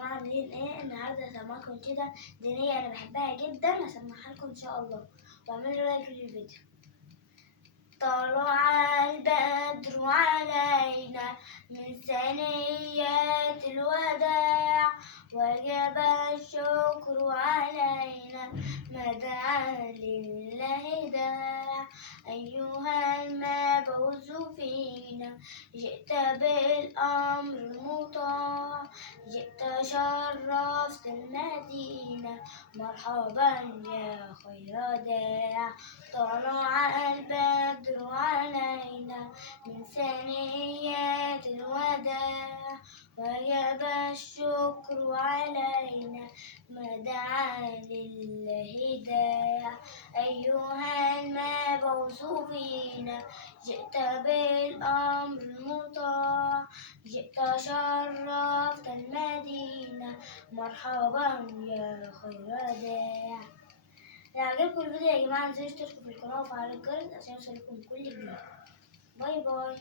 جماعة عاملين ايه؟ النهارده هسمعكم كده دينية انا بحبها جدا، هسمعها لكم ان شاء الله، واعملوا لايك للفيديو. طلع البدر علينا من ثنيات الوداع، وجب الشكر علينا ما دعا لله داع. أيها المبعوث فينا جئت بالأمر المطاع، جئت شرفت المدينة مرحبا يا خير داع. طلع البدر علينا من ثنيات الوداع، وجب الشكر علينا ما دعا لله داع. أيها المبعوث فينا جئت بالأمر المطاع، جئت شرفت المدينة مرحبا يا خير داع. لو عجبكم الفيديو يا جماعة متنسوش تشتركوا في القناة وفعلوا الجرس عشان يوصلكم كل جديد. باي باي.